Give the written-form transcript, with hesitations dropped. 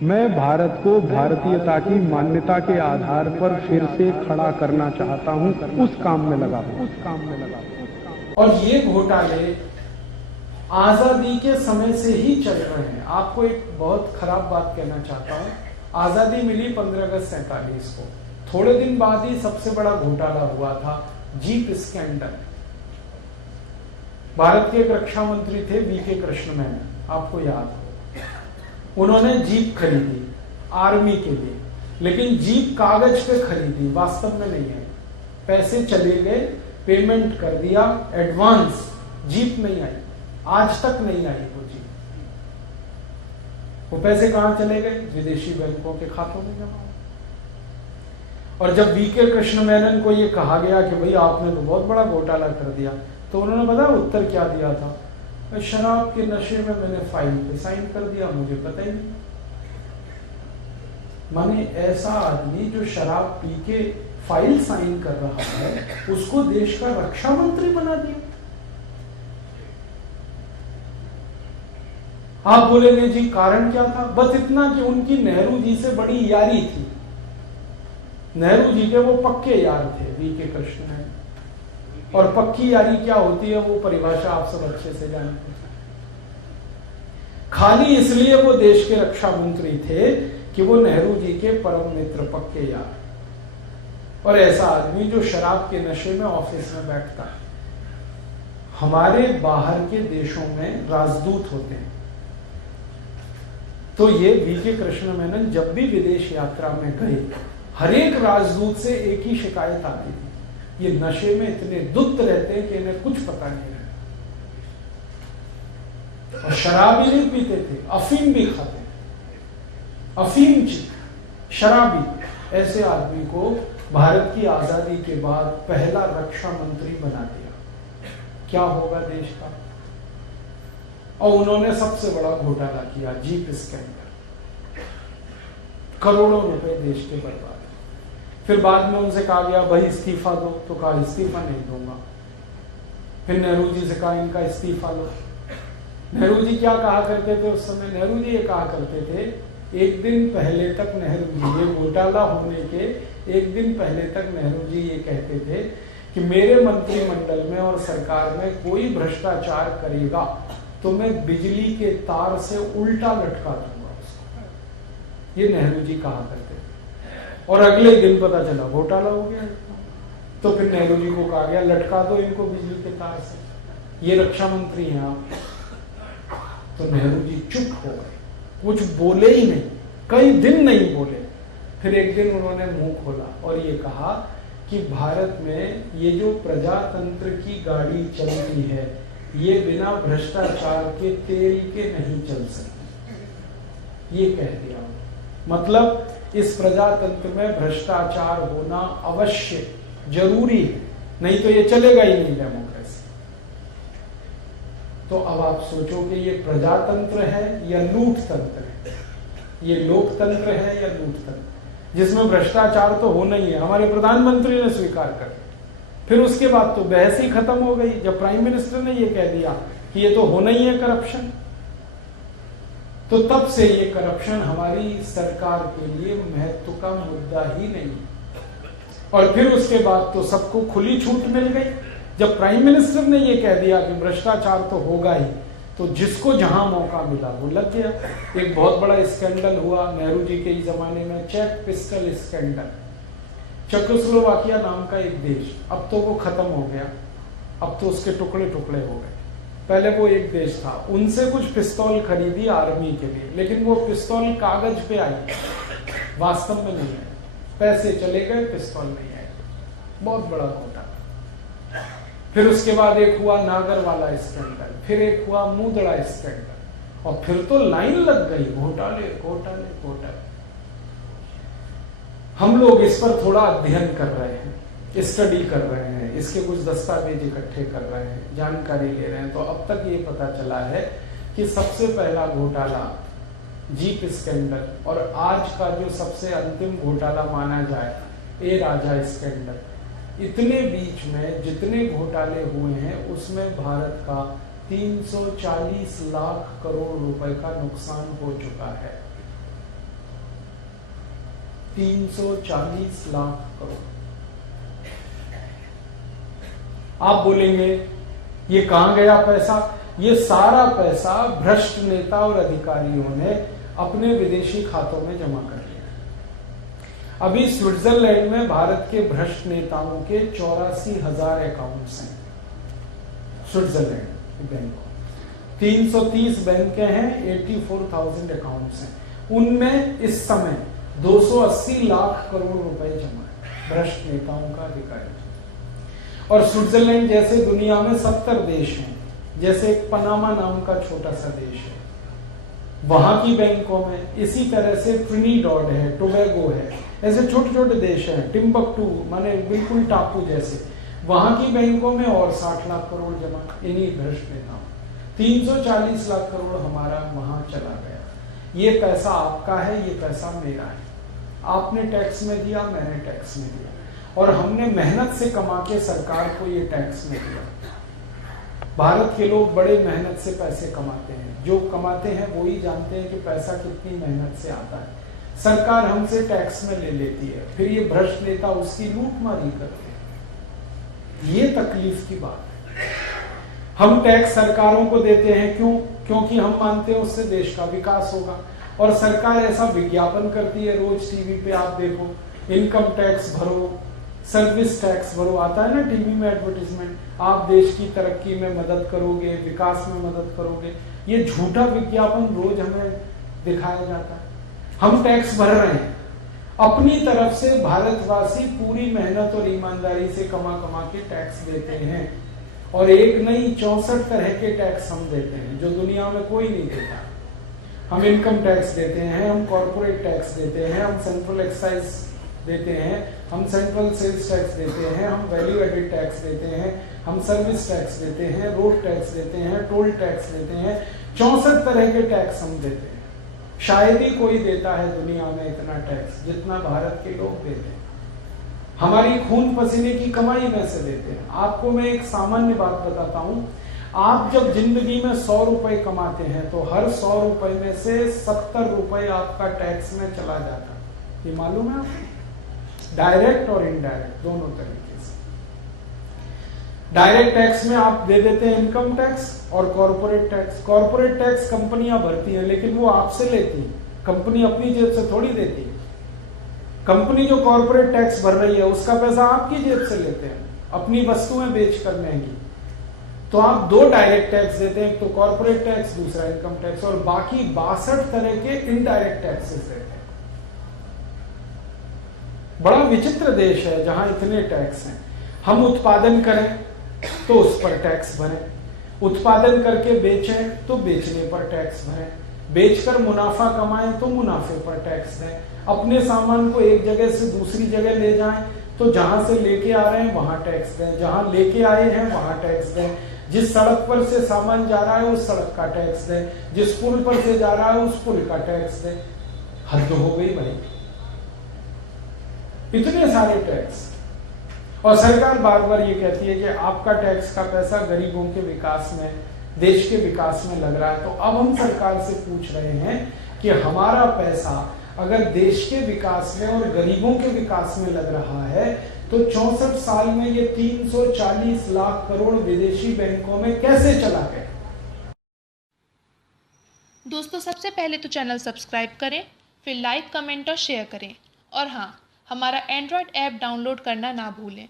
मैं भारत को भारतीयता की मान्यता के आधार पर फिर से खड़ा करना चाहता हूं, उस काम में लगा हूं। और ये घोटाले आजादी के समय से ही चल रहे हैं। आपको एक बहुत खराब बात कहना चाहता हूं, आजादी मिली 15 अगस्त 47 को, थोड़े दिन बाद ही सबसे बड़ा घोटाला हुआ था जीप स्कैंडल। भारत के एक रक्षा मंत्री थे वीके कृष्ण मेनन, आपको याद हो, उन्होंने जीप खरीदी आर्मी के लिए, लेकिन जीप कागज पे खरीदी, वास्तव में नहीं है। पैसे चले गए, पेमेंट कर दिया एडवांस, जीप नहीं आई, आज तक नहीं आई वो जीप। वो पैसे कहां चले गए? विदेशी बैंकों के खातों में जमा। और जब वीके कृष्ण मेनन को ये कहा गया कि भाई आपने तो बहुत बड़ा घोटाला कर दिया, तो उन्होंने पता उत्तर क्या दिया था? शराब के नशे में मैंने फाइल पे साइन कर दिया, मुझे पता ही नहीं। माने ऐसा आदमी जो शराब पी के फाइल साइन कर रहा है, उसको देश का रक्षा मंत्री बना दिया। आप बोलेंगे जी कारण क्या था? बस इतना कि उनकी नेहरू जी से बड़ी यारी थी। नेहरू जी के वो पक्के यार थे वीके कृष्ण मेनन, और पक्की यारी क्या होती है वो परिभाषा आप सब अच्छे से जानते हैं। खाली इसलिए वो देश के रक्षा मंत्री थे कि वो नेहरू जी के परम मित्र, पक्के यार, और ऐसा आदमी जो शराब के नशे में ऑफिस में बैठता है। हमारे बाहर के देशों में राजदूत होते हैं, तो ये वीके कृष्ण मेनन जब भी विदेश यात्रा में गए, हर एक राजदूत से एक ही शिकायत आती थी, ये नशे में इतने दुष्ट रहते हैं कि इन्हें कुछ पता नहीं रहता। और शराब ही नहीं पीते थे, अफीम भी खाते, अफीम चिक शराबी। ऐसे आदमी को भारत की आजादी के बाद पहला रक्षा मंत्री बना दिया। क्या होगा देश का? और उन्होंने सबसे बड़ा घोटाला किया, जीप स्कैंडल, करोड़ों रुपए देश के बर्बाद। फिर बाद में उनसे कहा गया भाई इस्तीफा दो, तो कहा इस्तीफा नहीं दूंगा। फिर नेहरू जी से कहा इनका इस्तीफा लो। नेहरू जी क्या कहा करते थे उस समय? नेहरू जी ये कहा करते थे, एक दिन पहले तक नेहरू जी, ये घोटाला होने के एक दिन पहले तक नेहरू जी ये कहते थे कि मेरे मंत्रिमंडल में और सरकार में कोई भ्रष्टाचार करेगा तो मैं बिजली के तार से उल्टा लटका दूंगा उसको। ये नेहरू जी कहा करते थे। और अगले दिन पता चला घोटाला हो गया, तो फिर नेहरू जी को कहा गया लटका दो इनको बिजली के तार से, ये रक्षा मंत्री हैं आप। तो नेहरू जी चुप हो गए, कुछ बोले ही नहीं, कई दिन नहीं बोले। फिर एक दिन उन्होंने मुंह खोला और ये कहा कि भारत में ये जो प्रजातंत्र की गाड़ी चलती है, ये बिना भ्रष्टाचार के तेल के नहीं चल सकती। ये कह दिया, मतलब इस प्रजातंत्र में भ्रष्टाचार होना अवश्य जरूरी है, नहीं तो ये चलेगा ही नहीं डेमोक्रेसी। तो अब आप सोचो कि ये प्रजातंत्र है या लूट तंत्र है? ये लोकतंत्र है या लूट तंत्र, जिसमें भ्रष्टाचार तो होना ही है। हमारे प्रधानमंत्री ने स्वीकार कर लिया, फिर उसके बाद तो बहस ही खत्म हो गई जब प्राइम मिनिस्टर ने ये कह दिया कि ये तो होना ही है करप्शन। तो तब से ये करप्शन हमारी सरकार के लिए महत्व का मुद्दा ही नहीं। और फिर उसके बाद तो सबको खुली छूट मिल गई। जब प्राइम मिनिस्टर ने ये कह दिया कि भ्रष्टाचार तो होगा ही, तो जिसको जहां मौका मिला वो लग गया। एक बहुत बड़ा स्कैंडल हुआ नेहरू जी के जमाने में, चेक पिस्टल स्कैंडल। चेकोस्लोवाकिया नाम का एक देश, अब तो वो खत्म हो गया, अब तो उसके टुकड़े टुकड़े हो गए। पहले वो एक देश था, उनसे कुछ पिस्तौल खरीदी आर्मी के लिए, लेकिन वो पिस्तौल कागज पे आई, वास्तव में नहीं आई। पैसे चले गए, पिस्तौल नहीं आई। बहुत बड़ा घोटाला। फिर उसके बाद एक हुआ नागर वाला स्कैंडल, फिर एक हुआ मुद्रा स्कैंडल, और फिर तो लाइन लग गई, घोटाले घोटाले घोटाले। हम लोग इस पर थोड़ा अध्ययन कर रहे हैं, स्टडी कर रहे हैं, इसके कुछ दस्तावेज इकट्ठे कर रहे हैं, जानकारी ले रहे हैं। तो अब तक ये पता चला है कि सबसे पहला घोटाला जीप स्कैंडल, और आज का जो सबसे अंतिम घोटाला माना जाए ए राजा स्कैंडल। इतने बीच में जितने घोटाले हुए हैं उसमें भारत का 340 लाख करोड़ रुपए का नुकसान हो चुका है। 340 लाख करोड़। आप बोलेंगे ये कहां गया पैसा? ये सारा पैसा भ्रष्ट नेता और अधिकारियों ने अपने विदेशी खातों में जमा कर लिया। अभी स्विट्जरलैंड में भारत के भ्रष्ट नेताओं के 84,000 अकाउंट्स हैं। स्विट्जरलैंड बैंकों 330 बैंक हैं, 84,000 अकाउंट्स हैं। उनमें इस समय 280 लाख करोड़ रुपए जमा है भ्रष्ट नेताओं का, अधिकारी। और स्विट्जरलैंड जैसे दुनिया में 70 देश हैं, जैसे एक पनामा नाम का छोटा सा देश है, वहां की बैंकों में इसी तरह से ट्रिनिडाड है, टोबैगो है, ऐसे छोटे छोटे देश हैं, टिम्बकटू माने बिल्कुल टापू जैसे, वहां की बैंकों में और 60 लाख करोड़ जमा इन्हीं भ्रष्ट नेताओं। 340 लाख करोड़ हमारा वहां चला गया। ये पैसा आपका है, ये पैसा मेरा है। आपने टैक्स में दिया, मैंने टैक्स में दिया, और हमने मेहनत से कमा के सरकार को ये टैक्स में दिया। भारत के लोग बड़े मेहनत से पैसे कमाते हैं, जो कमाते हैं वो ही जानते हैं कि पैसा कितनी मेहनत से आता है। सरकार हमसे टैक्स में ले लेती है, फिर ये भ्रष्ट नेता उसकी लूटमारी करते हैं। ये तकलीफ की बात है। हम टैक्स सरकारों को देते हैं, क्यों? क्योंकि हम मानते हैं उससे देश का विकास होगा। और सरकार ऐसा विज्ञापन करती है, रोज टीवी पे आप देखो, इनकम टैक्स भरो, सर्विस टैक्स भरो, आता है ना टीवी में एडवर्टीजमेंट, आप देश की तरक्की में मदद करोगे, विकास में मदद करोगे। ये झूठा विज्ञापन रोज हमें दिखाया जाता है। हम टैक्स भर रहे हैं, अपनी तरफ से भारतवासी पूरी मेहनत और ईमानदारी से कमा कमा के टैक्स देते हैं, और एक नहीं 64 तरह के टैक्स हम देते हैं जो दुनिया में कोई नहीं देता। हम इनकम टैक्स देते हैं, हम कॉर्पोरेट टैक्स देते हैं, हम सेंट्रल एक्साइज देते हैं, हम सेंट्रल सेल्स टैक्स देते हैं, हम वैल्यू एडेड टैक्स देते हैं, हम सर्विस टैक्स देते हैं, रोड टैक्स देते हैं, टोल टैक्स देते हैं। 64 तरह के टैक्स हम देते हैं। शायद ही कोई देता है दुनिया में इतना टैक्स जितना भारत के लोग देते हैं। हमारी खून पसीने की कमाई में से देते हैं। आपको मैं एक सामान्य बात बताता हूं, आप जब जिंदगी में 100 रुपए कमाते हैं तो हर 100 रुपए में से 70 रुपए आपका टैक्स में चला जाता है। ये मालूम है आपको? डायरेक्ट और इनडायरेक्ट दोनों तरीके से। डायरेक्ट टैक्स में आप दे देते हैं इनकम टैक्स और कॉर्पोरेट टैक्स। कॉर्पोरेट टैक्स कंपनियां भरती हैं, लेकिन वो आपसे लेती है, कंपनी अपनी जेब से थोड़ी देती है। कंपनी जो कॉर्पोरेट टैक्स भर रही है उसका पैसा आपकी जेब से लेते हैं, अपनी वस्तुएं बेचकर महंगी। तो आप 2 डायरेक्ट टैक्स देते हैं, एक तो कॉर्पोरेट टैक्स, दूसरा इनकम टैक्स, और बाकी 62 तरह के इनडायरेक्ट टैक्सेस देते हैं। बड़ा विचित्र देश है जहां इतने टैक्स हैं। हम उत्पादन करें तो उस पर टैक्स भरें, उत्पादन करके बेचें तो बेचने पर टैक्स भरें, बेचकर मुनाफा कमाएं तो मुनाफे पर टैक्स दें, अपने सामान को एक जगह से दूसरी जगह ले जाएं तो जहां से लेके आ रहे हैं वहां टैक्स दें, जहां लेके आए हैं वहां टैक्स दें, जिस सड़क पर से सामान जा रहा है उस सड़क का टैक्स दें, जिस पुल पर से जा रहा है उस पुल का टैक्स दें। हद हो गई भाई, इतने सारे टैक्स। और सरकार बार बार ये कहती है कि आपका टैक्स का पैसा गरीबों के विकास में, देश के विकास में लग रहा है। तो अब हम सरकार से पूछ रहे हैं कि हमारा पैसा अगर देश के विकास में और गरीबों के विकास में लग रहा है तो 64 साल में ये 340 लाख करोड़ विदेशी बैंकों में कैसे चला गया? दोस्तों, सबसे पहले तो चैनल सब्सक्राइब करें, फिर लाइक, कमेंट और शेयर करें, और हाँ, हमारा एंड्रॉयड ऐप डाउनलोड करना ना भूलें।